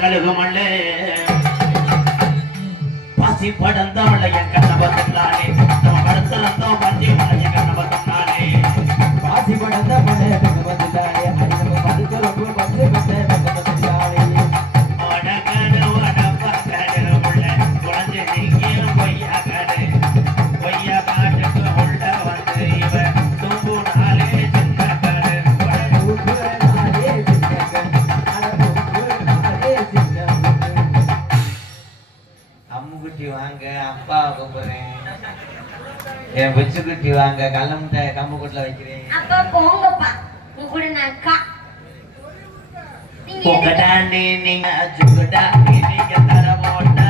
கழுகுமல்ல பாசி படந்தவள என் கண்ணபத்தனானே நம்ம படத்தலந்தோ பஞ்சி மலைய கண்ணபத்தனானே பாசி படந்தவள கண்ணபத்தனானே அது நம்ம படுத்து ரொம்ப பச்சை பச்சை கண்ணபத்தனானே அடகட வட பக்கட உள்ள குழந்தை நீங்க பொய்யா காடு உள்ள வந்து இவ தும்பு நாளே சின்ன காடு அம்முக்குட்டி வாங்க அப்பா கூப்பிடுறேன் என் பிச்சுக்குட்டி வாங்க கல்ல முட்டை கம்பு கூட்டில் வைக்கிறேன் அப்பா போங்கப்பா உங்க கூட நான் அக்கா பொங்கடாண்டி நீங்க சுக்குடாண்டி நீங்க தர போட்டா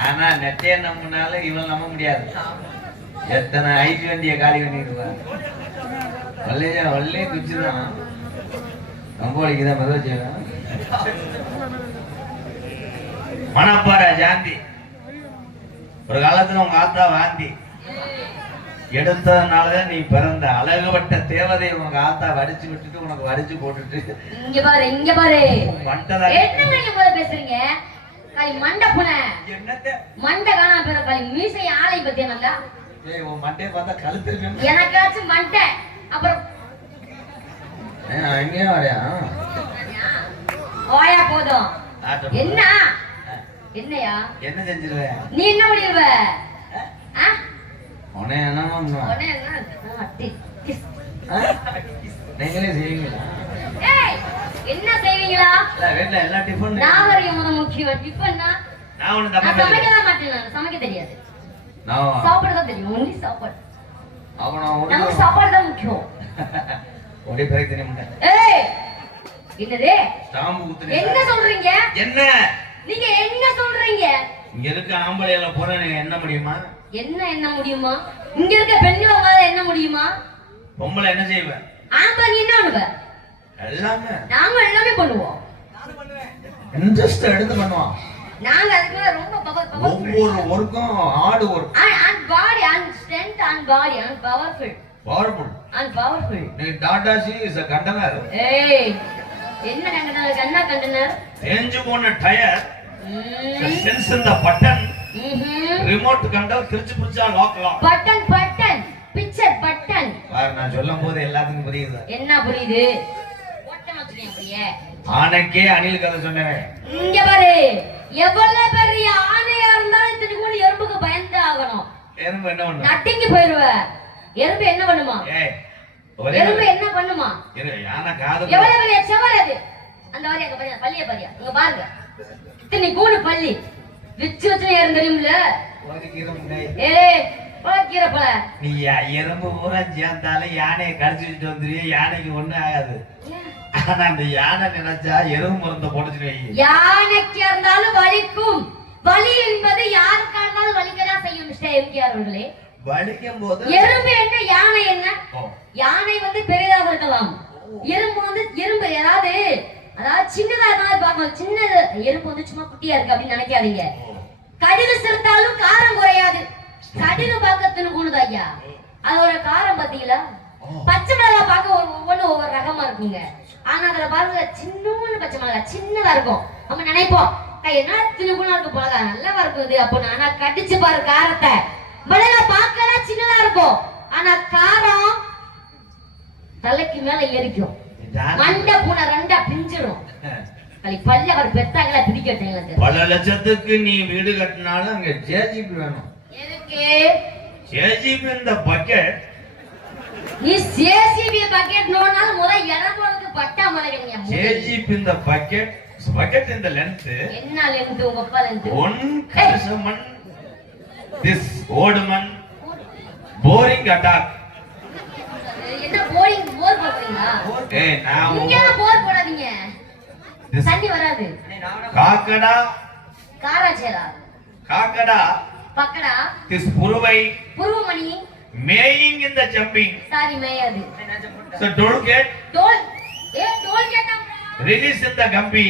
ஆனா நெட்டையே நம்பினால இவன் நம்ப முடியாது எத்தனை ஐடி வண்டிய காலி பண்ணிடுவாங்க வல்லே குச்சிதான் ரொம்ப வலிக்குதான் மெதுவா செய்வேன் மணப்பாறை ஜாந்தி ஒரு காலத்துல உங்க ஆத்தா வாந்தி எடுத்ததுனாலதான் நீ பிறந்த அழகுபட்ட தேவதை உனக்கு ஆத்தா வடிச்சு விட்டுட்டு உனக்கு வடிச்சு போட்டுட்டு இங்க பாரு என்னங்க பேசுறீங்க காலி மண்டை புனை என்னத்த மண்டை காணாம போற காலி மீசை ஆளை பத்தியா நல்லா ஏய் உன் மண்டைய பார்த்தா கழுத்து எனக்காச்சும் மண்டை அப்புறம் அங்கேயே வரையா ஓயா போதும் என்ன என்னையா என்ன செஞ்சிருவ நீ என்ன பண்ணிடுவ உனே என்னமா நீங்களே செய்வீங்களா என்ன செய்வீங்களா வீட்டுல எல்லா டிஃபன் நாகரிகம் முக்கியம் டிஃபன்னா நான் ஒண்ணு சமைக்க மாட்டேன் சமைக்க தெரியாது சாப்பாடு தான் தெரியும் ஒன்லி சாப்பாடு நமக்கு சாப்பாடு தான் முக்கியம் ஒரே பேருக்கு தெரியுமா ஏய் என்னது ஸ்டாம்பு குத்துறீங்க என்ன சொல்றீங்க என்ன நீங்க என்ன சொல்றீங்க இங்க இருக்க ஆம்பளையில போற நீங்க என்ன முடியுமா என்ன முடியுமா இங்க இருக்க பெண்கள் உங்களால என்ன முடியுமா பொம்பளை என்ன செய்வ ஆம்பளை நீ என்ன பண்ணுவ எல்லாமே நாங்க எல்லாமே பண்ணுவோம் இன்ட்ரெஸ்ட் எடுத்து பண்ணுவோம் நாங்க அதுக்கு ரொம்ப பவர் ஒவ்வொரு ஒர்க்கும் hard work and body and strength and body and powerful நீ Tata C is a container ஏய் என்ன கண்டனர் கண்ணா கண்டனர் தேஞ்சு போன டயர் சென்ஸ் இந்த பட்டன் ரிமோட் கண்ட்ரோல் திருச்சி புடிச்சா லாக் பட்டன் பிக்சர் பட்டன் பாரு நான் சொல்லும்போது எல்லாத்துக்கும் புரியுது என்ன புரியுது ஓட்ட மாட்டீங்க அப்படியே ஆனைக்கே அணில் கதை சொன்னேன் இங்க பாரு எவ்வளவு பெரிய ஆணையா இருந்தாலும் இத்தனை கூட எறும்புக்கு பயந்து ஆகணும் எறும்பு என்ன பண்ணும் நட்டிங்கி போயிருவ எறும்பு என்ன பண்ணுமா எறும்பு என்ன பண்ணுமா யானை காது எவ்வளவு பெரிய செவல் அது அந்த வரி அங்க பாருங்க பள்ளிய பாரியா இங்க பாருங்க இத்தனை கூடு பள்ளி விச்சு ஏறும் தெரியும்ல ஏய் பழக்கிறப்ப நீ எறும்பு பூரா சேர்ந்தாலும் யானையை கடிச்சுட்டு வந்துருவிய யானைக்கு ஒண்ணு ஆகாது ஆனா அந்த யானை நினைச்சா எறும்பு மருந்த போட்டுச்சு யானைக்கு இருந்தாலும் வலிக்கும் வலி என்பது யாருக்கா இருந்தாலும் வலிக்கதான் செய்யும் மிஸ்டர் எம்ஜிஆர் அவர்களே வலிக்கும் போது எறும்பு என்ன யானை என்ன யானை வந்து பெரியதாக இருக்கலாம் எறும்பு வந்து எறும்பு அதாவது சின்னதா இருந்தாலும் பார்க்கலாம் சின்னது எறும்பு வந்து சும்மா குட்டியா இருக்கு அப்படின்னு நினைக்காதீங்க கடுகு சிறுத்தாலும் காரம் குறையாது கடுகு பார்க்கறதுன்னு கூடுது ஐயா அதோட காரம் பாத்தீங்களா பச்சை மிளகா பார்க்க ஒவ்வொரு ரகமா இருக்குங்க ஆனா அதுல பாருங்க சின்னூன்னு பச்சை மிளகா சின்னதா இருக்கும் நம்ம நினைப்போம் என்ன சின்னூனா இருக்கு மிளகா நல்லா இருக்கும் இது அப்போ ஆனா கடிச்சு பாரு காரத்தை மிளகா பார்க்கலாம் சின்னதா இருக்கும் ஆனா காரம் தலைக்கு மேல எரிக்கும் மண்டை பூனை ரெண்டா பிஞ்சிடும் பல்ல அவர் பெத்தாங்களா பிடிக்கட்டீங்க பல லட்சத்துக்கு நீ வீடு கட்டினாலும் அங்க ஜேஜிபி வேணும் எதுக்கு ஜேஜிபி இந்த பக்கெட் நீ ஜேசிபி பக்கெட் நோனால முத எடம்போக்கு பட்டா மலைங்க ஜேஜிபி இந்த பக்கெட் பக்கெட் இந்த லெந்த் என்ன லெந்த் உங்க அப்பா லெந்த் 1 கலசமன் திஸ் ஓடுமன் போரிங் அட்டாக் என்ன போரிங் போர் போடுறீங்களா ஏய் நான் இங்க போர் போடாதீங்க தண்ணி வராது காக்கடா காராச்சேரா காக்கடா பக்கடா திஸ் புருவை புருவமணி maying in the jumping. Sorry மேயாது. So don't get toll toll கேட்டாங்கடா. release in the gumby.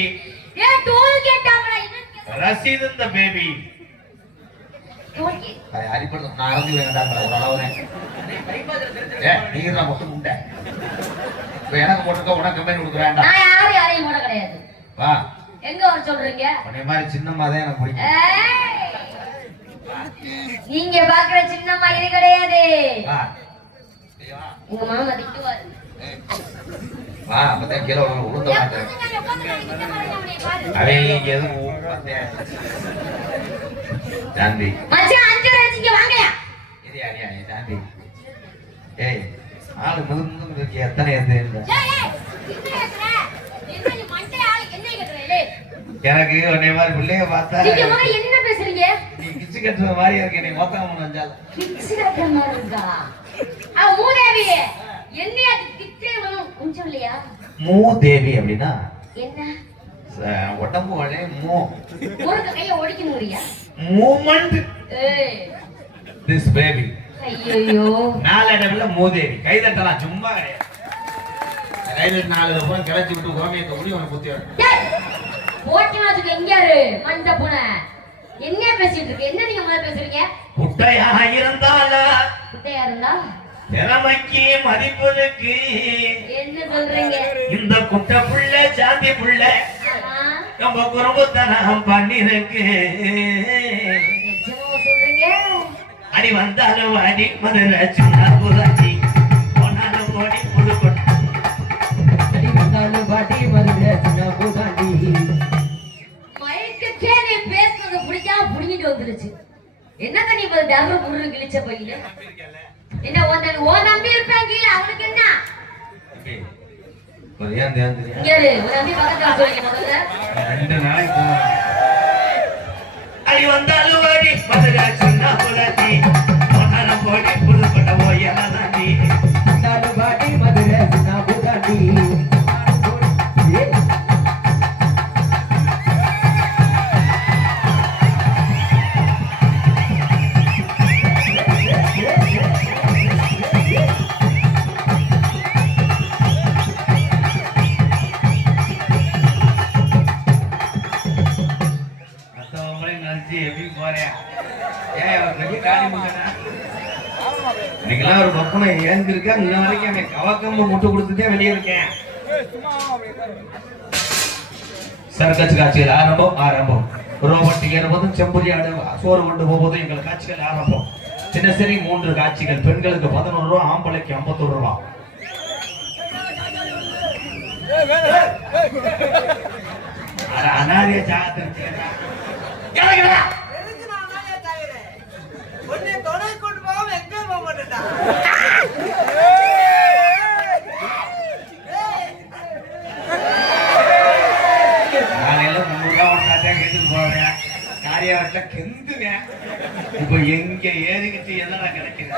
Toll கேட்டாங்கடா. என்ன Rashid in the baby. Toll கே. அரிப்பட நான் அறிஞ்சு வேண்டாம் ஒரு அளவுனே. நீங்க தான் மொத்தம் உண்டை. இப்போ எனக்கு போட்டுக்க உனக்கு கம்பெனி கொடுக்குறாண்டா. நான் யாரையும் போட கிடையாது. வா. எங்க வர சொல்றீங்க? உன்னை மாதிரி சின்னம்மா தான் எனக்கு பிடிக்கும். நீங்க பாக்குற சின்னம்மா இது கிடையாது. வா. உங்க மாமா திட்டுவாரு. வா, அப்பதான் கீழே உளுந்த மாட்டேன். அவன் இங்க எதுவும் சாந்தி. மச்சான் 5 ரூபாய்க்கு வாங்கயா. இது யாரியா நீ சாந்தி? ஏய், ஆளு முதுகு இருக்கு எத்தனை எது? ஏய் ஏய், என்ன ஏத்துற? என்ன நீ மண்டை ஆளு என்ன கேக்குறே? எனக்கு உன்னை மாதிரி பிள்ளைய பார்த்தா நீங்க முதல்ல என்ன பேசுறீங்க? நீ கிச்சு கட்டுற மாதிரி இருக்கு. நீ மொத்தம் வந்தால கிச்சு கட்டுற மாதிரி இருக்கா? மூதேவி என்னையா கிச்சே கொஞ்சம் இல்லையா? மூதேவி அப்படின்னா என்ன? உடம்பு வளே மூ ஒரு கையை ஒடிக்கணும்றியா? மூமெண்ட் ஏய் திஸ் பேபி. ஐயோ நாலடவுல மூதேவி கை தட்டலாம் சும்மா கிடையாது. கையில 4 ரூபாய் கிளச்சி விட்டு கோமியத்தை உடி உனக்கு குத்தி வர. டேய் போட்டினாதுக்கு எங்க யாரு மண்ட பூனை என்ன பேசிட்டு இருக்கு? என்ன நீங்க முதல்ல பேசுறீங்க? குட்டையா இருந்தாலா குட்டையா இருந்தா திறமைக்கு மதிப்புக்கு என்ன சொல்றீங்க? இந்த குட்டை புள்ள சாந்தி புள்ள ஆ, நம்ம குடும்பத்தனம் பண்ணிருக்கு. நிஜமா சொல்றீங்க? அடி வந்தாலும் அடி மதுரை சின்ன புதாட்டி போனாலும் ஓடி புதுக்கொட்டை. அடி வந்தாலும் வாடி மதுரை சின்ன பூதாண்டி. மயக்கத்தே நீ பேசுறது பிடிக்காம புடிங்கிட்டு வந்துருச்சு. என்னங்க நீ இப்ப டர்ரு புர்ரு கிழிச்ச பையில என்ன ஓ நம்பி இருப்பான் கீழே அவனுக்கு என்ன? ஒரு ஏன் தெரியாது. இங்க இரு, உன் நம்பி பக்கத்துல சொல்லிக்க முதல்ல. 2 நாளைக்கு போவேன். அடி வந்தாலும் அடி மதுரை சின்ன புதாட்டி போனாலும் ஓடி புதுக்கொட்டை போயெல்லாம் தாண்டி. வந்தாலும் வாடி மதுரை சின்ன பூதாண்டி. மத்தவங்களையும் நினைச்சு எப்படி போறேன்? ஏன் அவர் பெரிய காளி முகனா? இன்னைக்கெல்லாம் ஒரு பப்பனை ஏந்திருக்கா இன்ன வரைக்கும் எனக்கு கவக்கம்ப முட்டு கொடுத்துட்டே வெளியே இருக்கேன். சர்க்கஸ் காட்சிகள் ஆரம்பம். ரோபோட் ஏறும்போதும் செம்புலி ஆடு சோறு கொண்டு போகும்போதும் எங்கள் காட்சிகள் ஆரம்பம். தினசரி 3 காட்சிகள். பெண்களுக்கு 11 ரூபா, ஆம்பளைக்கு 51 ரூபா. அனாரிய ஜாகத்திற்கு காலையில 300 ரூபா ஒன்றாட்டா கேட்டுட்டு போவேன். காரியாவட்டில் கெந்துவேன். இப்போ எங்க ஏறிக்கிட்டு என்னடா கிடைக்குது?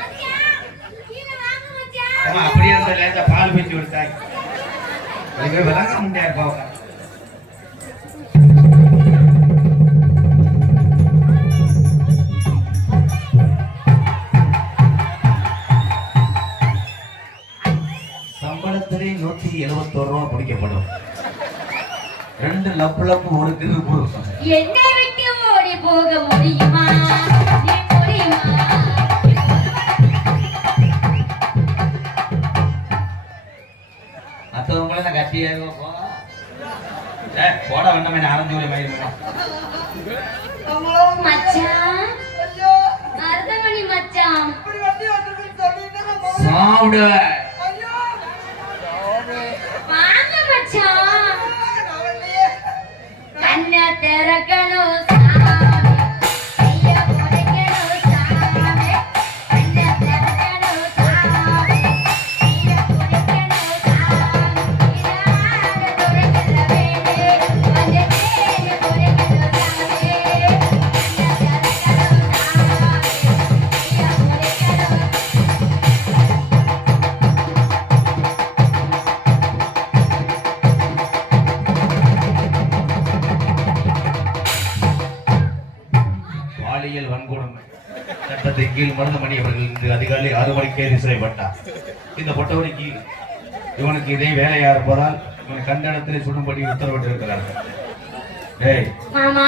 அப்படியே இருந்த லேசா பால் பிச்சு விடுத்தாங்க. விளங்க முடியாது போக. சம்பளத்திலே 171 ரூபா பிடிக்கப்படும். 2 லப்பு ஒரு கிருப்பு. என்னை விட்டு ஓடி போக முடியுமா? நீ முடியுமா? மற்றவங்கள நான் கட்டியாக போட வேண்டாமே அரைஞ்சு ஒரு மயில் மச்சான் அர்த்தமணி மச்சான் சாப்பிடு. வாங்க மச்சான் கண்ணை திறக்கணும் சாமி கையை புடைக்கணும் சாமி கண்ணை திறக்கணும் சாமி கையை புடைக்கணும் சாமி இதான துடைக்கிற வேலை வந்து தேங்க புடைக்கணும் சாமி கண்ணை திறக்கணும் சாமி கையை புடைக்கணும் தந்தை கீழ் மருதமணி அவர்கள் இன்று அதிகாலை 6 மணிக்கு கைது செய்யப்பட்டார். இந்த பொட்டவனுக்கு இவனுக்கு இதே வேலையா இருப்பதால் இவனை கண்ட இடத்திலே சுடும்படி உத்தரவிட்டிருக்கிறார்கள். டேய் மாமா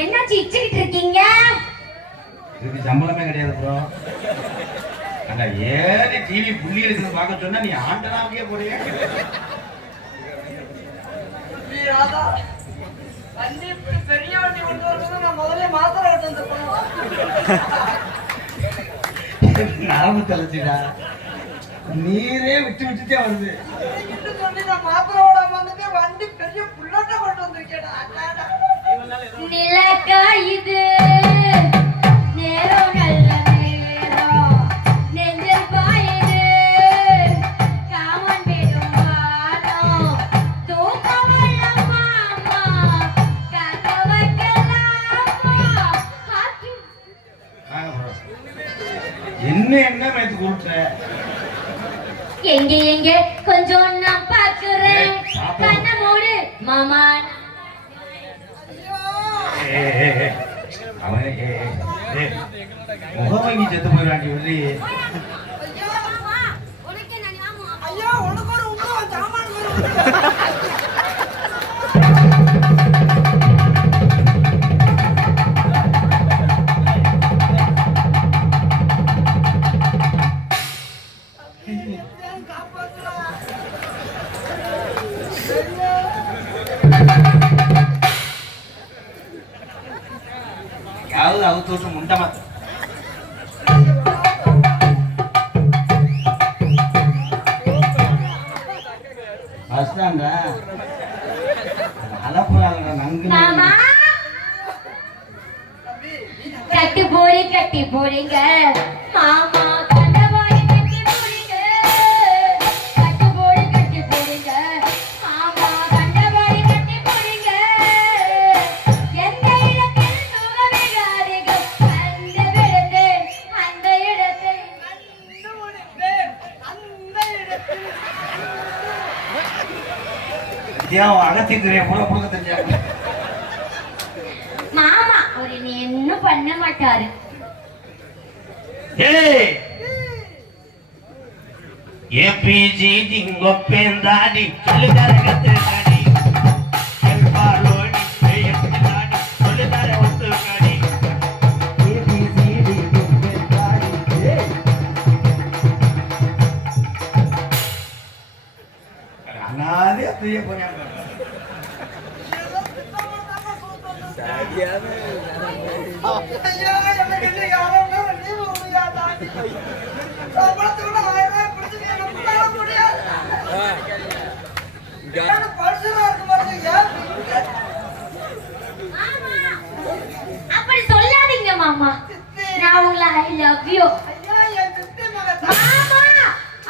என்ன சிரிச்சுக்கிட்டு இருக்கீங்க? இதுக்கு சம்பளமே கிடையாது ப்ரோ. அண்ணா ஏறி டிவி புள்ளி எடுக்குன்னு பார்க்க சொன்னா நீ ஆண்டனாவே போறிய. பெரிய வண்டி கொண்டு வரணும். நான் முதல்ல மாத்திரை கட்டு வந்து நரம்பு தலைச்சிடா, நீரே விட்டு விட்டுட்டே வருது. சொல்லி நான் மாத்திரை ஓடாம வந்துட்டு வண்டி பெரிய புல்லட்ட கொண்டு வந்திருக்கேடா. நிலக்கா இது நேரம் நல்ல நேரம் நெஞ்சில் பாயுது காமன் வேணும் வானம் தூக்கம் வல்ல மாமா காக்க வைக்கலாமா காக்கி என்ன மேய்ச்சி கூப்பிட்ட? எங்க எங்க கொஞ்சம் நான் பாக்குறேன் கண்ண மூடு மாமா. அவன் முகம் வாங்கி செத்து போயிடாண்டி சொல்லி ஐயா உனக்கு ஒரு உண்மை சாமான் யாவது அவுத்து முண்டமா பஸ்டாண்டா அலப்புறாங்க நங்கு. மாமா கட்டி போறீங்க மாமா கண்டவாடி கட்டி போறீங்க கட்டி போறீங்க மாமா கண்டவாடி கட்டி போறீங்க எந்த இடத்தில் சுகமிகாரிகள் அந்த இடத்தை அகத்திக்கிறேன் பூரா கொடுக்க தெரிஞ்சாங்க. மாமா அவர் என்ன பண்ண மாட்டாரு. APG திங்கொப்பேந்தாடி சொல்லுதரகத்திருக்காடி எல்பாலோடி ஏயத்திலாடி சொல்லுதர ஒத்துக்காடி ABCD குப்பெந்தாடி. அனாதே அப்படியே போறாங்க. ஐயா எனக்கு இல்லை யாரும் லீவு முடியாதா? சம்பளத்துக்குள்ள 1000 ரூபாய் கொடுத்துட்டு என்ன பண்ண முடியாது. பரிசுரா இருக்கு பாருங்க. அப்படி சொல்லாதீங்க மாமா, நான் உங்களை ஐ லவ் யூ. ஐயா என் சித்தி மகன் மாமா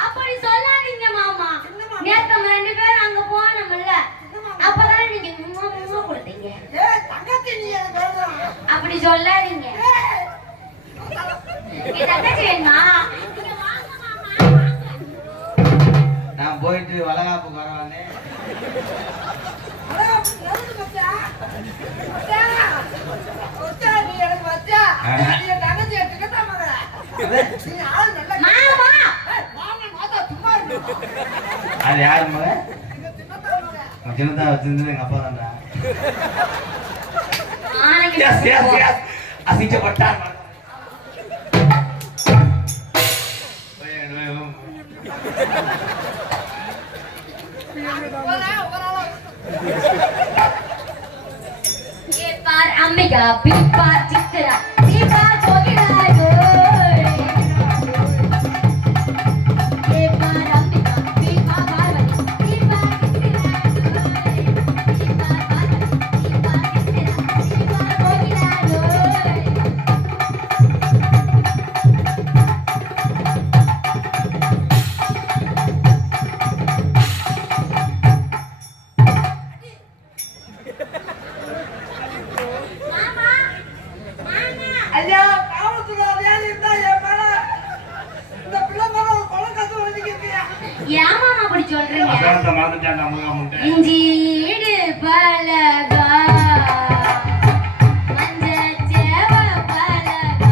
அப்படி சொல்லாதீங்க மாமா. நேத்து நம்ம 2 பேரும் அங்க போனோம்ல, அப்பதான் நீங்க மும்மா கொடுத்தீங்க. தங்கச்சி நீ எனக்கு வேணும். அப்படி சொல்லாதீங்க. நீ தங்கச்சி வேணுமா? நீங்க வாங்க மாமா, வாங்க. நான் போயிட்டு வளகாப்புக்கு வரவானே. நீ எனக்கு வச்சா நீ என் தங்கச்சி எடுத்துக்கிட்டா மகன். நீ ஆள் நல்ல மாமா சும்மா இருக்கு. அது யாரு மக? எங்க சின்னத்தா மகன். சின்னதா வச்சிருந்தது எங்க அப்பா தான்டா. ஆனைக்கு அசிச்சப்பட்டான். ये पार अंबिका बी पार चित्रा सी पार कोकिलायो ये पार अंबिका बी पार पार्वती सी पार चित्रा सी पार पार्वती सी पार चित्रा सी पार कोकिलायो ஐயா காவல்துறை இருந்தா என் மேல இந்த பிள்ளை மேல ஒரு கொலை கத்து வலிக்கிறியா? ஏன் மாமா அப்படி சொல்றீங்க அசாரத்தை மாத்திட்டான் அமுக இஞ்சீடு பலகா மஞ்ச சேவ பலகா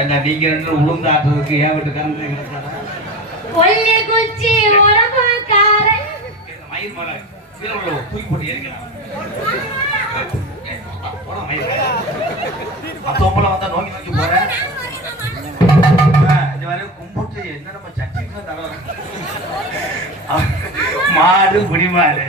என்ன நீங்க ரெண்டு உளுந்து ஆட்டுறதுக்கு ஏன் வீட்டுக்காரங்க கொல்லி குச்சி உடம்பு காரன் மயில் மலை உள்ள தூக்கி போட்டு எரிக்கலாம் மத்தவங்கள வந்தா நோக்கி நோக்கி போறேன் இந்த மாதிரி கும்பிட்டு என்ன நம்ம சட்டின்னு தர மாடு குடிமாடு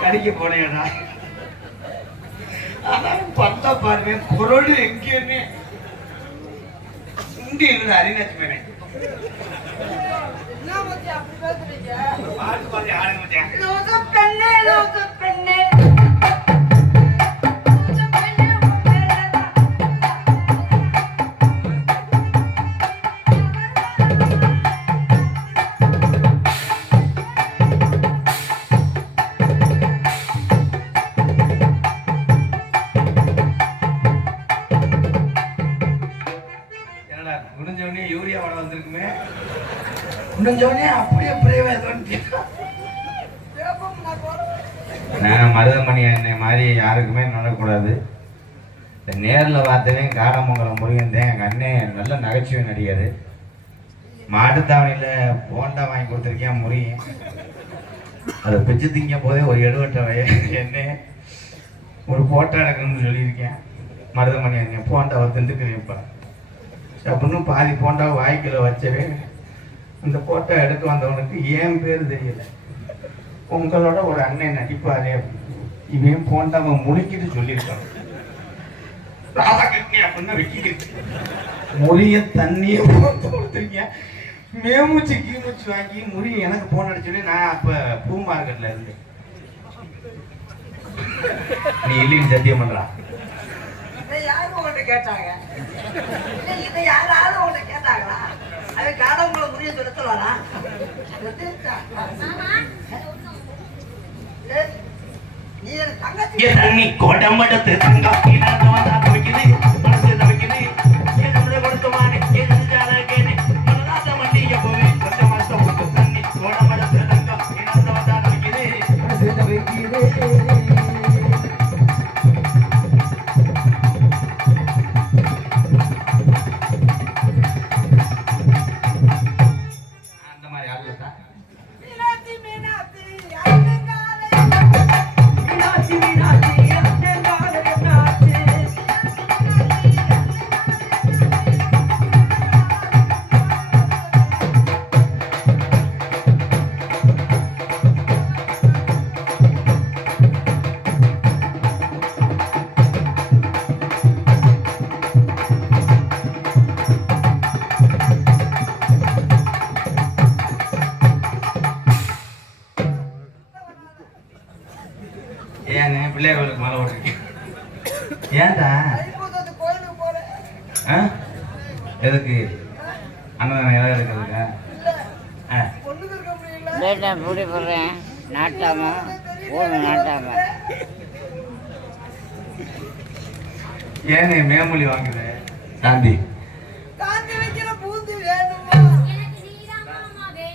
கடிக்க போனேடா பார்த்தா பாருங்க குரடு எங்கேயுமே இங்க இருந்த அறிஞர் பாட்டு பாடி ஆடுங்க அப்படியே மருதமணி என்னை மாதிரி யாருக்குமே நடக்கூடாது. நேரில் பார்த்தவே காடமங்கலம் முருகன் தான் எங்கள் அண்ணன் நல்ல நகைச்சுவை நடிகர். மாட்டுத்தாவணியில் போண்டா வாங்கி கொடுத்துருக்கேன் முருகன். அதை பிச்சு திங்க போதே ஒரு எடுவட்ட என்ன ஒரு போட்டோ எடுக்கணும்னு சொல்லியிருக்கேன். மருதமணி அண்ணன் போண்டாவை திண்டுக்கிறேன்ப்பா அப்படின்னு பாதி போண்டாவை வாய்க்கில் வச்சவே இந்த போட்டோ எடுக்க வந்தவனுக்கு ஏன் பேர் தெரியல. உங்களோட ஒரு அண்ணன் நடிப்பாரே இவன் போண்டாவை முடிக்கிட்டு சொல்லியிருக்கான். அப்படின்னு வைக்கிட்டு முறிய தண்ணியை போட்டு கொடுத்துருக்கேன். மேமூச்சு கீமூச்சு வாங்கி முறிய எனக்கு போன் அடிச்சுட்டு நான் அப்ப பூ மார்க்கெட்ல இருந்தேன். நீ இல்லைன்னு சத்தியம் பண்றான். யாரும் உங்கள்கிட்ட கேட்டாங்க, இதை யாராவது உங்கள்கிட்ட கேட்டாங்களா? அது காடம்புல புரிய சொல்லுவாரா? நீ என் தங்கச்சி தண்ணி கோடம்படத்து தங்கம் துவைக்குது மனசு துவைக்குது கொடுத்துமானே மனதாத மண்டிய போவே கொஞ்சம் மாசம் கொடுத்து தண்ணி கோடம்படத்து தங்கம் துவைக்குது மனசு துவைக்குது. பிள்ளைகளுக்கு மலை ஓட்டிருக்கேன். ஏன்டா எதுக்கு அண்ணன் ஏதாவது இருக்குதுங்க? பூடி போடுறேன் நாட்டாமா ஊர் நாட்டாமா. ஏன்னு மேமொழி வாங்குறேன் காந்தி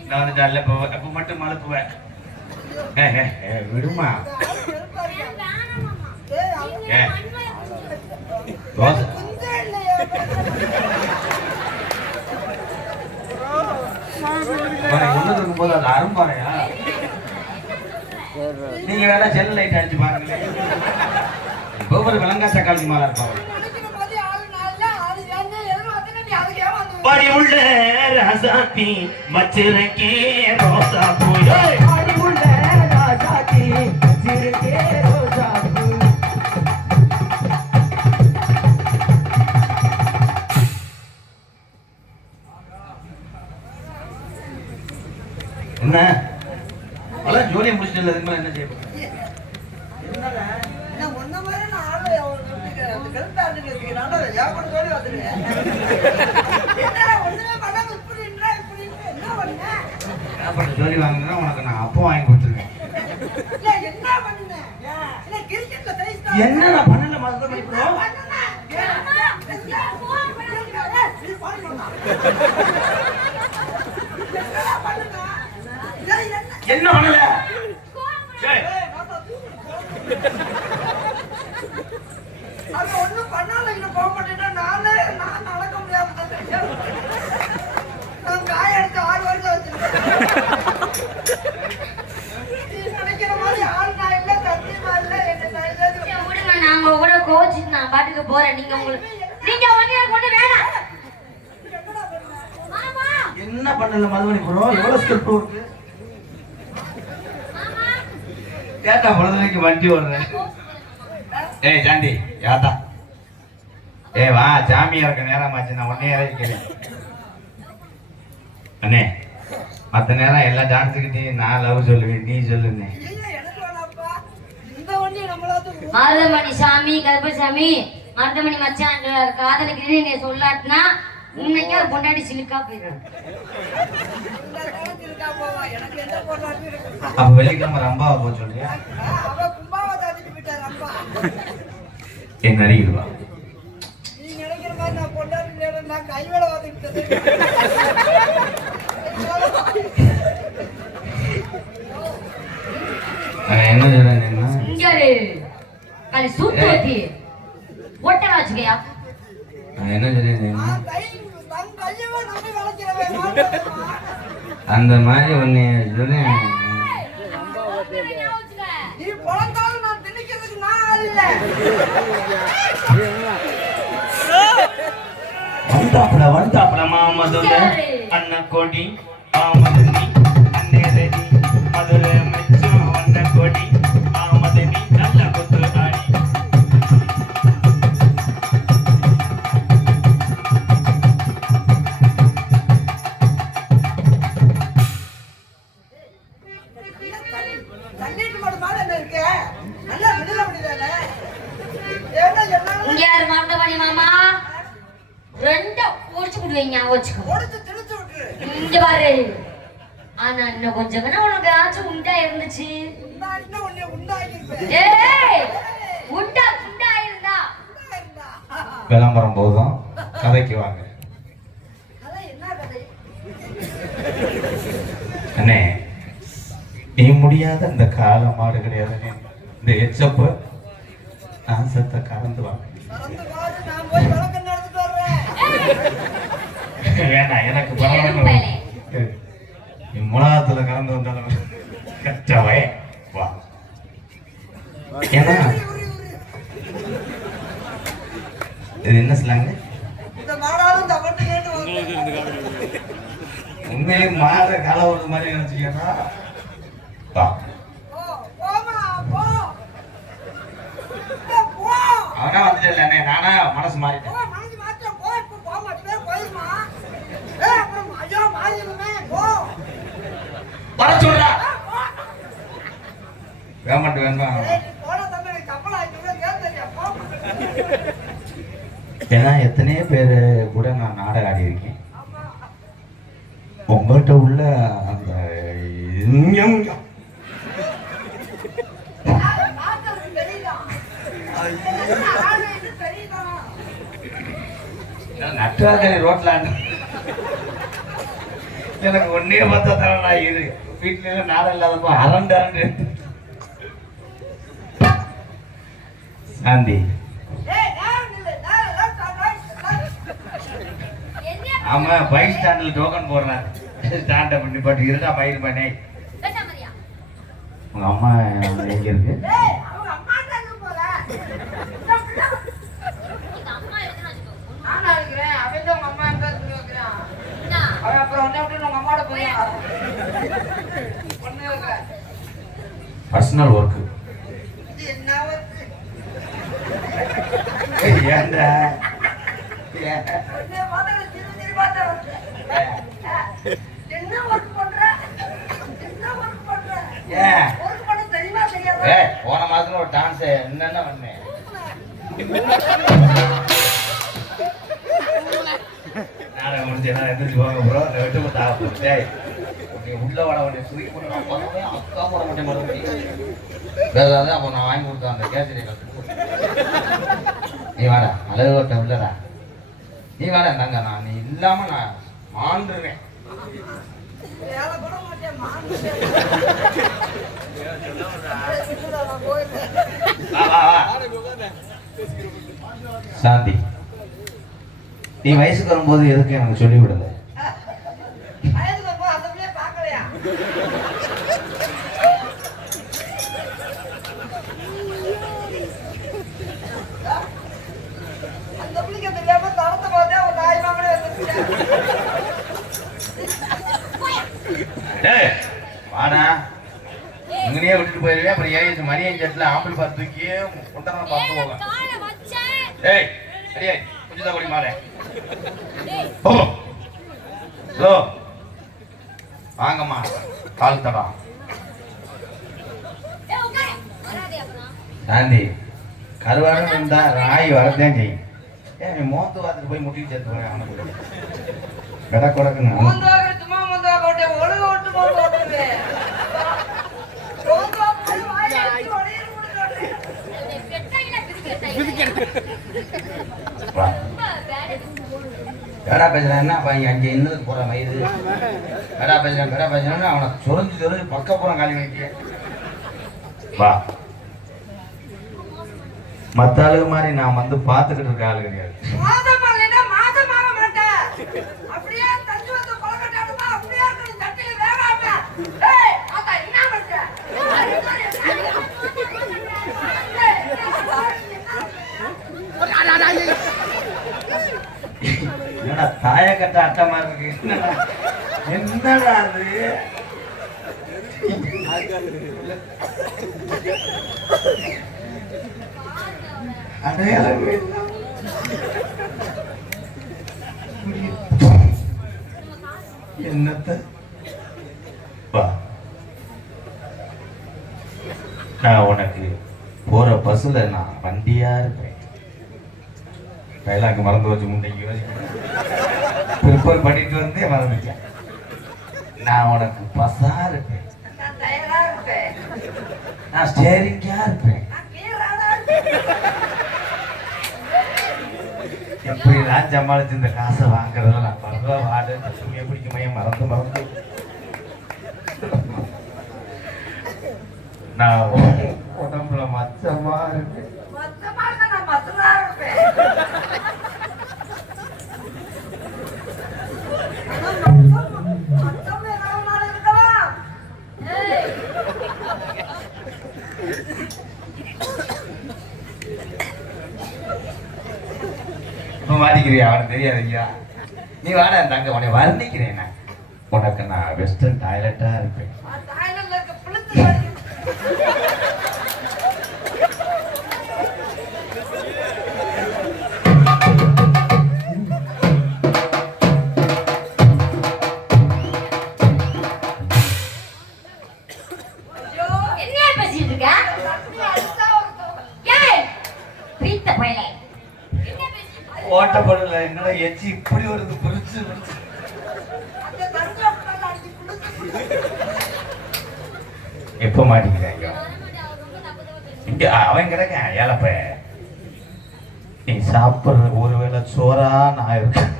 நான் வந்து ஜாலியில் போவேன். அப்போ மட்டும் மழை போவேன். விடுமா தோசை ஒண்ணு போது அது அரும்பாறையா? நீங்க வேற செல்ல லைட் அடிச்சு பாருங்க. ஒவ்வொரு விலங்காச்ச காலத்து மாலா இருப்பாங்க. படி உள்ள ராசாத்தி மச்சிரக்கே ரோசா பூயே படி உள்ள ராசாத்தி மச்சிரக்கே ரோசா பூ கொடுத்தாருன்னு வச்சுக்கிறான். என் கூட சொல்லி வந்துருக்கேன். என்னடா ஒண்ணுமே பண்ணாம இப்படின்றா, இப்படின்ற என்ன பண்ண? ஜோலி வாங்கினா உனக்கு நான் அப்போ வாங்கி கொடுத்துருக்கேன். இல்ல, என்ன பண்ண? இல்ல, கிரிக்கெட்ல தைஸ்தா. என்ன நான் பண்ணல மருதமணி ப்ரோ? என்ன பண்ணல? ஏய், அது ஒண்ணும் பண்ணால இங்க போக மாட்டேன்னா நான் நடக்க முடியாம நான் காய எடுத்து 6 வருஷம் வச்சிருக்கேன். நீ நினைக்கிற மாதிரி ஆள் நான் இல்ல, சத்தியமா இல்ல. என்ன விடுங்க, நான் உங்க கூட கோச்சிட்டு நான் பாட்டுக்கு போறேன். நீங்க ஒண்ணு வேணாம். மாமா, என்ன பண்ணல மருதமணி ப்ரோ? எவ்வளவு ஸ்டெப் இருக்கு? கேட்டா பொழுதுக்கு வண்டி ஓடுறேன். ஏய் சாண்டி யாத்தா, ஏய் வா, சாமியா இருக்க நேரமாச்சு, நான் உன்னையே இருக்கிறேன். அண்ணே, மற்ற நேரம் எல்லா டான்ஸுக்கிட்டையும் நான் லவ் சொல்லுவேன், நீ சொல்லுங்க. எனக்கு வேணாப்பா, இந்த வண்டி நம்மளாச்சும் மருதமணி சாமி, கருப்பசாமி, மருதமணி மச்சான் காதலுக்கு நீ சொல்லாட்டினா உன்னைக்கே ஒரு பொண்டாடி சிலுக்கா போயிடும். இந்த காலத்துல இருக்கா போவா, எனக்கு எந்த போராட்டம் இருக்கு? அப்ப வெள்ளிக்கிழமை ரம்பாவை போக சொல்றியா? அவ கும்பாவை தாண்டிட்டு போயிட்டாரு அப்பா. என் அருகில் வா. நீ நினைக்கிற மாதிரி நான் பொண்டாட்டி இல்லைன்னு நான் கை வேலை வாங்கிட்டது. என்ன சொல்றேன்? இங்க அது சூத்து ஊத்தி ஒட்டை வச்சுக்கையா. என்ன சொல்றேன்? நான் தன் கையவே நம்பி வளர்க்கிறவன் மாட்டேன். அந்த மாதிரி ஒன்னு சொல்றேன். நீ பிறந்தாலும் நான் திணிக்கிறதுக்கு நான் ஆள் இல்ல. வந்தாப்புல மாமதுல அன்னக்கோடி ஆமதனி அன்னேதனி மதுர மச்சான் அன்னக்கோடி ஆமதனி நல்ல குத்து ஆடி. தண்ணீட்டு மாடு மேல என்ன இருக்கு? நல்லா விடல முடியல. ஏன்னா என்ன இங்க யாரு மருதமணி மாமா? ரெண்டா ஒடிச்சு விடுவீங்க, வச்சுக்கோ. ஓடிச்சு திணிச்சு விட்டுரு. இங்க பாரு. ஆனா இன்னும் கொஞ்சம் வேணா உனக்கு ஆச்சும் உண்டா இருந்துச்சு. நான் இன்னும் உன்னை உண்டாக்கியிருப்பேன். ஏய், உண்டா இருந்தா உண்டாயிருந்தா. விளம்பரம் போதும், கதைக்கு வாங்க. அதான் என்ன கதை? அண்ணே, நீ முடியாத இந்த கால மாடு கிடையாதுண்ணே. இந்த எச்சப்ப ஆசத்தை கறந்து வாங்க. மறந்து பாரு, நான் போய் விளக்கம் நடந்துட்டு வர்றேன். வேணாம், எனக்கு எறும்பு பயலே. நீ மூலாத்துல கறந்து வந்தாலும் கச்சவை வா. ஏன்னா இது என்ன சொல்லாங்க? இந்த மாடாலும் இந்த வண்டி கேட்டு வந்து உண்மையே மாட கால ஒரு மாதிரி நினைச்சுக்கா. வா, போமா போ. போ. அவனா வந்துட்டு அண்ணே, நானா மனசு மாறிட்டேன். போ, மனசு மாற்றம் போ. இப்போ போக மாட்டேன், போயிருமா? அப்புறம் ஐயோ மாறிடுமே, போ. வர சொல்றா. வேமாட்டு வேணுமா? நீ போன தம்பி எனக்கு கப்பல் ஆகிட்டு கேட்கலையா? போ. ஏன்னா எத்தனையோ பேர் கூட நான் நாடகம் ஆடி இருக்கேன். ஆமா. உங்கள்கிட்ட உள்ள அந்த பார்க்கறது தெரியுதா? ஆளு இது தெரியுதா? நட்டாக்கரை ரோட்ல எனக்கு ஒன்னே பார்த்தா தர நான் இரு வீட்டுல நாடகம் இல்லாதப்போ அரண்டாண்டு சாந்தி. ஏய், நேரம் இல்லை, நேரம் இல்லை, ஆமா, பைக் ஸ்டாண்டில் டோக்கன் போடுறேன். ஸ்டாண்டை பண்ணி பாட்டு இருடா பயிர் பண்ணே. பேசாமரியா. உங்க அம்மா எங்க இருக்கு? ஏய், அவங்க அம்மா தாங்க போற. எங்க அம்மா இருக்குன்னு வச்சுக்கோ. நானா இருக்கிறேன், அவன் தான் உங்க அம்மா எங்க இருந்து வைக்கிறான். என்ன? அவன் அப்புறம் உன்னை விட்டு உங்க அம்மாவோட போய் ஒண்ணு இல்லை. Personal work. இது என்ன ஒர்க்கு? ஏன்டா ஒண்ணே பார்த்தா திரும்பி பார்த்தா என்ன ஒர்க் பண்ற? என்ன ஒர்க் பண்ற? ஏன்? ஒர்க் பண்ண தெரியுமா தெரியாதா? போன மாசத்துல ஒரு டான்ஸ் என்னென்ன பண்ணேன்? முடிச்சேன்னா எந்திரிச்சு வாங்க ப்ரோ நான் விட்டு போட்டா டேய் நீ உள்ள வட உடனே சுருக்கி போட்டு நான் போறேன் அக்கா போட மாட்டேன் மறுபடியும் வேறாவது அப்போ நான் வாங்கி கொடுத்தேன் அந்த கேசரி நீ வாடா அழகு ஓட்ட உள்ளடா நீ வாடா நாங்க நான் நீ இல்லாம நான் மாண்டுருவேன் வேலை கூட மாட்டேன் மாட்டேன் போயிட்டேன் வா வா வா சாந்தி நீ வயசுக்கு வரும்போது எதுக்கு எனக்கு சொல்லி விடல வயதுக்கு போ அந்த பிள்ளைய பார்க்கலையா அந்த பிள்ளைக்கு தெரியாம தரத்தை பார்த்தே அவன் நாய் மாமனே வந்துருக்கேன் டேய் வாடா இங்கனே விட்டுட்டு போயிருவே அப்புறம் ஏன் மணி அஞ்சு ஆப்பிள் பார்த்து தூக்கி கொண்டாட பார்த்து போவேன் டேய் அடியே கொஞ்சம் தான் கொடி மாறேன் ஓ ஹலோ வாங்கம்மா கால் தடா சாந்தி கருவாரம் இருந்தா ராய் வரதான் செய்யும் ஏன் நீ மோத்து வாத்துட்டு போய் முட்டிட்டு சேர்த்து போய் அவனுக்கு கடை கொடக்குன்னு மூந்தாக சும்மா மூந்தாக ஓட்டே ஒழுங்கு ஓட்டு போட்டு ஓட்டுவே கடா பேசுறேன்னா அங்கே இன்னதுக்கு போற மயிறு கடா பேசுறேன் அவனை சொரிஞ்சு பக்கம் காலி வைக்க வா மத்த ஆளுக மாதிரி நான் வந்து பார்த்துக்கிட்டு இருக்க ஆளு கிடையாது மாதம் இல்லைன்னா மாதம் ஆக மாட்டேன் அப்படியே தஞ்சு வந்து கொலக்கட்டாடுமா அப்படியே இருக்கணும் தட்டில வேகாம ஏய் அத என்ன பண்ற என்னடா தாய கட்ட அட்டமா இருக்கு என்னடா அது அடையாளம் என்னத்த வா நான் உனக்கு போற பஸ்ல நான் வண்டியா இருப்பேன் டைலாக் மறந்து வச்சு முண்டைக்கு ப்ரிப்பேர் பண்ணிட்டு வந்து மறந்துட்டேன் நான் உனக்கு பஸ்ஸா இருப்பேன் நான் தயாரா இருப்பேன் நான் ஸ்டேரிங்கா இருப்பேன் நான் கீழாடா இருப்பேன் எப்படி நான் சமாளிச்சு இந்த காசை வாங்குறதுல நான் பரவ வாடு துணியை பிடிக்க மையம் மறந்து நான் உடம்புல மச்சமா இருப்பேன் மொத்தமா நான் மொத்தமா இருப்பேன் மொத்தம் ஏதாவது இருக்கலாம் இப்ப மாட்டிக்கிறியா அவனுக்கு தெரியாதுயா நீ வாடா தங்க உன்னை வர்ணிக்கிறேன் நான் உனக்கு நான் வெஸ்டர்ன் டாய்லெட்டா இருப்பேன் தாய்லாந்துல இருக்க பிள்ளைத்து என்ன பேசிட்டு இருக்க ஏய் பிரீத்த பயலே என்ன பேசிட்டு ஓட்டப்படல என்னடா எச்சி இப்படி வருது பிரிச்சு எப்ப மாட்டிக்கிறாங்க இங்க அவன் கிடக்க ஏழப்ப நீ சாப்பிடுற ஒருவேளை சோறா நான் இருக்கேன்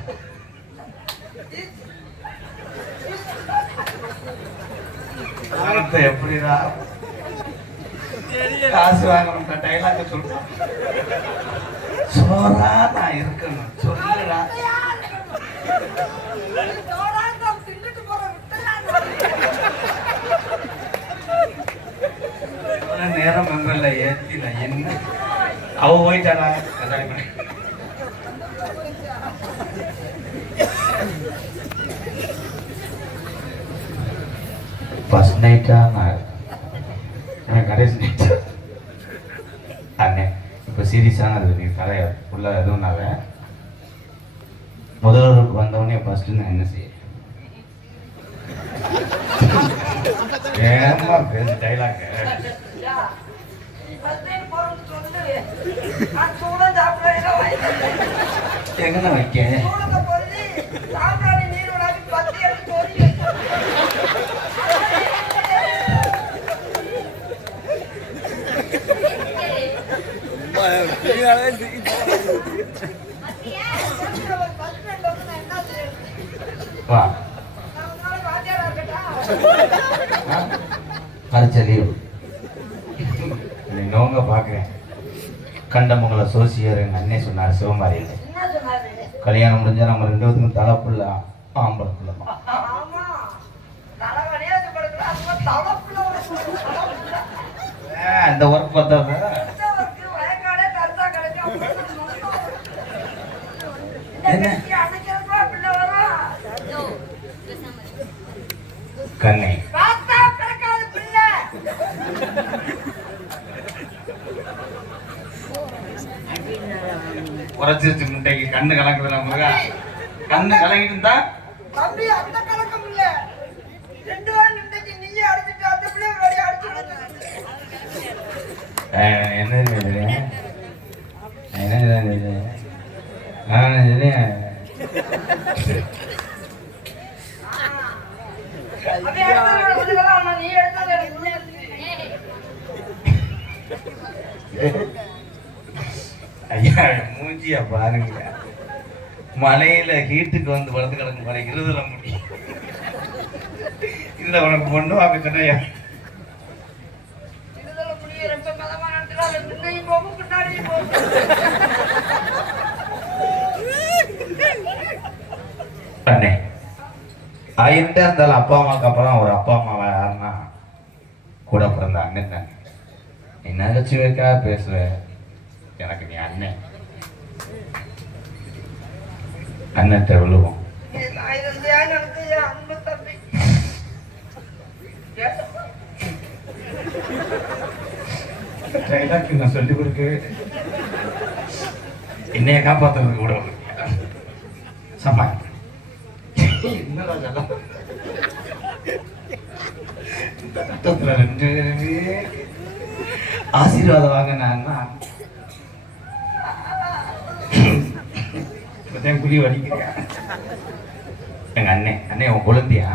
எப்படிடா காசு வாங்கணும் டைலாக் சொல்றேன் சோறா நான் இருக்கணும் சொல்லுடா நேரம் மெம்பர்ல ஏத்தில என்ன அவ போயிட்டாடா கல்யாணம் பண்ணி ஃபர்ஸ்ட் நைட்டா நான் கடைசி நைட் அண்ணே இப்போ சீரியஸான அது நீ தர உள்ள எதுவும்னால முதல்வருக்கு வந்தவொடனே ஃபர்ஸ்ட் நான் என்ன செய்ய ஏமா பேசு டைலாக் எங்கன்னு வைக்க வா அரைச்சலியும் நோங்க பார்க்குறேன். கண்டமங்கல சோசியர் எங்கள் அண்ணே சொன்னார் சிவமாரியில் கல்யாணம் முடிஞ்சா நம்ம 2 பேத்துக்கும் தலைப்புள்ள ஆம்பளை பிள்ளைமா. அந்த ஒர்க் பார்த்தா என்ன கண்ணை குறைச்சிருச்சு முட்டைக்கு கண்ணு கலக்குதுல முருகா. கண்ணு கலங்கிட்டு இருந்தா தம்பி அந்த கலக்கம் இல்ல 2 வாரம் நின்னுட்டு நீயே அடிச்சிட்டு அந்த பிள்ளை ஓடி அடிச்சிட்டு என்ன நீ எடுத்தது ஐயா மூஞ்சியா பாருங்க. மலையில ஹீட்டுக்கு வந்து வளர்த்து கிடக்கு பாரு இருதுல முடி. இதுல உனக்கு பொண்ணு வாங்க சொன்னையா ஆயிரத்தே இருந்தாலும் அப்பா அம்மாவுக்கு அப்புறம் ஒரு அப்பா அம்மா யாருன்னா கூட பிறந்த அண்ணன் தானே. நீ நகைச்சுவைக்காக பேசுற, எனக்கு நீ அண்ணன். அண்ணன்ட்ட விழுவோம். நான் சொல்லி கொடுக்க என்னைய காப்பாத்துறதுக்கு கூட சம்மா என்னடா இதெல்லாம்? இந்த கட்டத்துல 2 பேருமே ஆசீர்வாதம் வாங்கினா குழி வலிக்கிறேன். எங்க அண்ணே உன் குழந்தையா?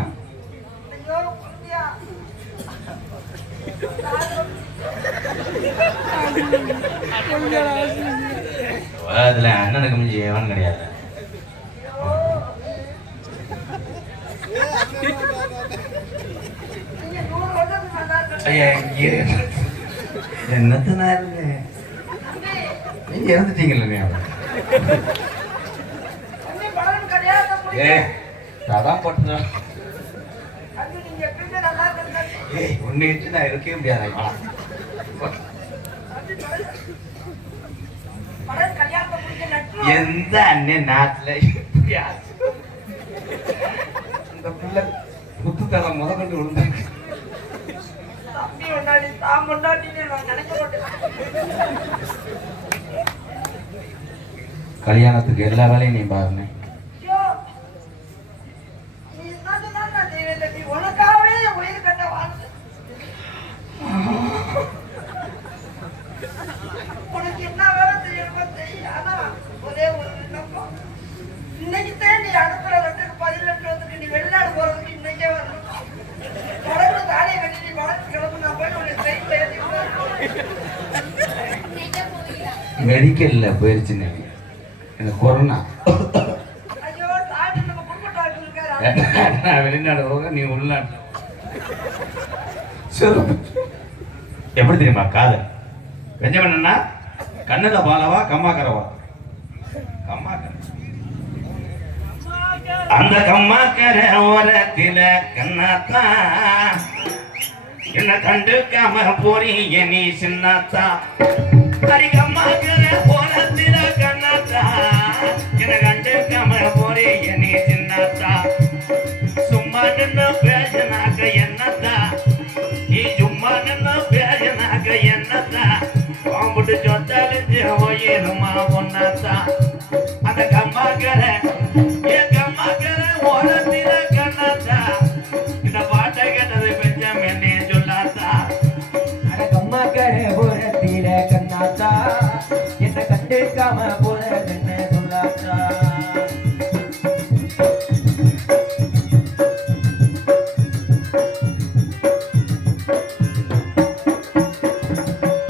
அதுல அண்ணனுக்கு மிஞ்சி எவன் கிடையாது. என்னத்தனா நீங்க இறந்துட்டீங்கல்ல. அதான் போட்டு ஒன்னு நான் இருக்கவே முடியாது. எந்த அண்ணன் நாட்டுல இந்த பிள்ளை புத்துத்தலை முதற்கொண்டு விழுந்தாங்க. கல்யாணத்துக்கு எல்லா வேலையும் நீ பாருங்க. உனக்காகவே உயிர் கட்ட வாழ்ந்து உனக்கு என்ன வேலை தெரியுமா செய்ய. ஆனா ஒரே ஒரு விண்ணப்பம், இன்னைக்கு தான் நீ அனுப்புற லெட்டருக்கு 18 வந்துட்டு நீ வெளிநாடு போறதுக்கு இன்னைக்கே வரணும். தொடர்ந்து தாலியை கட்டி நீ வளர்த்து கிளம்பு. நான் போய் உனக்கு ட்ரெயின்ல ஏற்றி மெடிக்கல்ல போயிருச்சுன்னு எனக்கு கொரோனா. ஐயோ டாக்டர் நம்ம குடும்ப டாக்டர் இருக்காரு. வெளிநாடு போக நீ உள்நாட்டு எப்படி தெரியுமா? காதல் வெஞ்சமன்னா கண்ணுல பாலவா கம்மாக்கரவா? கம்மாக்கர. அந்த கம்மாக்கர ஓரத்தில கண்ணாத்தா என்ன கண்டுக்காம போறீங்க நீ சின்னாத்தா. அரி கம்மாக்கர ஓரத்தில கண்ணாத்தா என்ன கண்டுக்காம போறீங்க நீ சின்னாத்தா. சும்மா நின்று பேசினாக்க என்னத்தா, நீ சும்மா நின்று பேசினாக்க என்னத்தா. பாம்புட்டு சொத்தழிஞ்சு போயிருமா பொன்னாத்தா. அந்த கம்மாக்கர என் கம்மாக்கர ஓரத்தில கண்ணாத்தா இந்த பாட்டை கேட்டது பெஞ்சம் என்னே சொல்லாத்தா. அட கம்மாக்கர ஓரத்தில கண்ணாத்தா என்ன கண்டுக்காம போறது என்ன சொல்லாத்தா.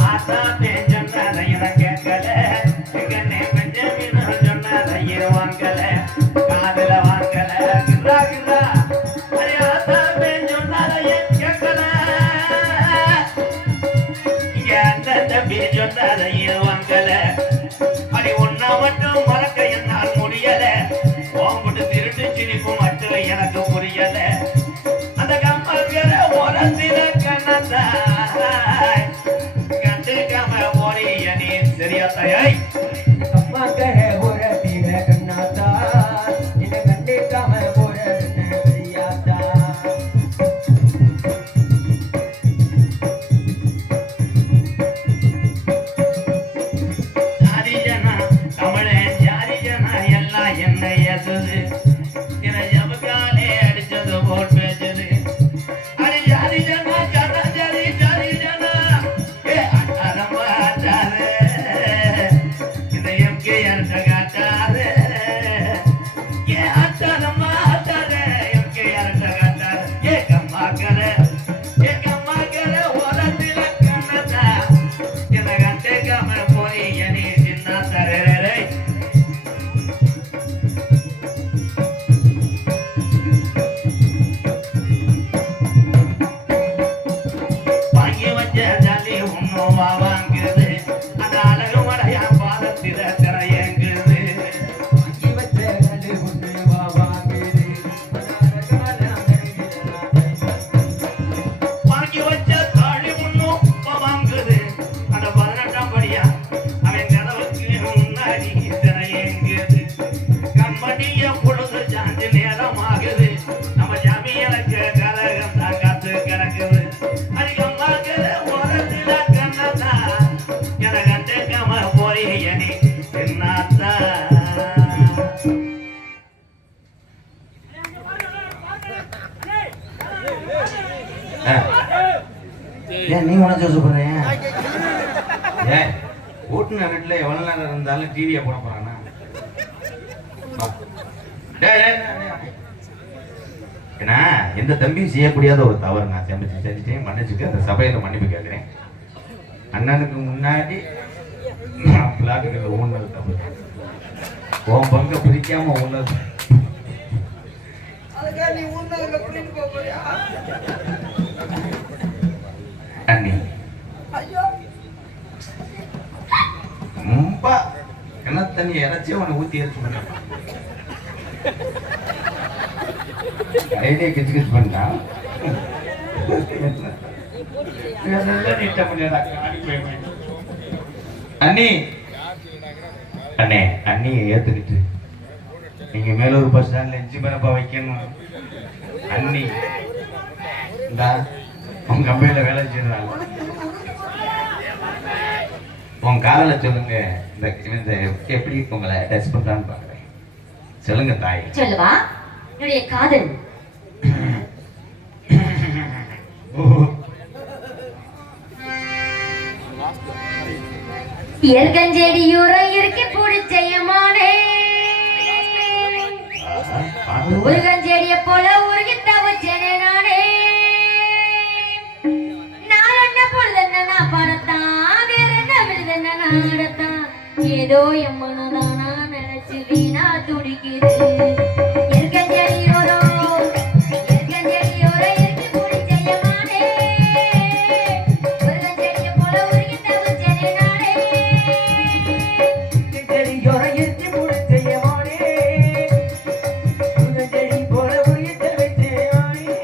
ஆத்தா தேஞ்சம் என கேட்க மட்டும் மறக்க என்னால் முடியல ஓம்புட்டு திருட்டு சிரிப்பு மட்டும் எனக்கு புரியல அந்த கம்பக்கிற உரத்தில கண்ணத்தாய் கண்டுக்காம போறிய நீ சரியா தாய் கம்மக்கர உரத்தில கண்ணாத்தா இதை கண்டுக்காம போறதுன்னு தெரியாதா ஜாதிஜனா தமிழன் ஜாதிஜனா எல்லாம் என்ன ஏசுது என ஜபக்காலே அடிச்சது போல் பேசுது அடி ஜாதிஜனா ஜனா ஜாதி ஜாதிஜனா ஏ அடரமா அடாரே இந்த எம்கேஆர் காட்டாரே ஏ அடரமா அடாரே எம்கேஆர் காட்டாரே ஏ கம்மாக்கர ஓரத்தில கண்ணதா என கண்டேகாம போய் எனி சின்ன தரரே வாங்கி வச்ச ஜாலி ஒன்னும் வாங்குது அந்த அழகு மடையா பாதத்தில திரையங்குது வாங்கி வச்ச கண்டு கொண்டு வா வாங்குது வாங்கி வச்ச தாழி ஒன்னும் வாங்குது அந்த 18ஆம் படியா அவன் கதவுக்கு முன்னாடி திரையங்குது கம்பெனிய பொழுது சாஞ்சு நேரம் ஆகுது நம்ம ஜாமியனுக்கு கலகம் தான் காத்து கிடக்குது அதிகமாக ஓரத்துல கண்ணதா என கண்டுக்காம போய் எனி சின்னாத்தா ஏன் நீ உனச்சு சொல்றேன் ஏன் ஓட்டுன வீட்டுல எவ்வளவு நேரம் இருந்தாலும் டிவியை போட போறானா ஏன்னா எந்த தம்பியும் செய்யக்கூடியாத ஒரு தவறு நான் செஞ்சுட்டேன் மன்னிச்சுட்டு அந்த சபையில மன்னிப்பு கேட்கிறேன் அண்ணனுக்கு முன்னாடி பிளாக்கு ஊனது தப்பு உன் பங்க பிரிக்காம ஊனது அதுக்காக நீ உன்னதுல கூட்டிட்டு போக போறியா? அண்ணி ஐயோ ரொம்ப கிணத்து தண்ணி இறைச்சி அவனை ஊத்தி எரிச்சு பண்ண ஐடியா கிச்சு கிச்சு பண்ணா அண்ணி அண்ணே அண்ணியை ஏத்துக்கிட்டு நீங்க மேலூர் பஸ் ஸ்டாண்ட்ல இஞ்சி பரப்பா வைக்கணும் அண்ணி இந்தா உங்க கம்பெனில வேலை செய்யறாங்க உன் காதல சொல்லுங்க இந்த எப்படி உங்களை டச் பண்றான்னு பாக்குறேன் சொல்லுங்க தாய் சொல்லவா என்னுடைய காதல் இயற்கஞ்செடியூரம் இருக்கு பிடிச்சயமானே உருகஞ்செடிய போல உருகி தவச்சேனே நானே நான் என்ன பொழுதுன்னா நான் படத்தான் வேற என்ன விழுதுன்னா நாடத்தான் ஏதோ என் மனதானா நினைச்சு வீணா துடிக்குது இயற்கஞ்செடியூரம் இருக்கு பிடிச்சயமானே உருகஞ்செடிய போல உருகி தவச்சேனே நானே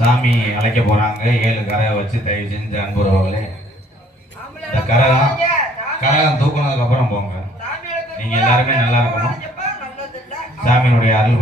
சாமி அழைக்க போறாங்க 7 கரையை வச்சு தயவு செஞ்சு அன்புறவர்களே இந்த கரகம் தூக்குனதுக்கு அப்புறம் போங்க. நீங்க எல்லாருமே நல்லா இருக்கணும். சாமியினுடைய அருள்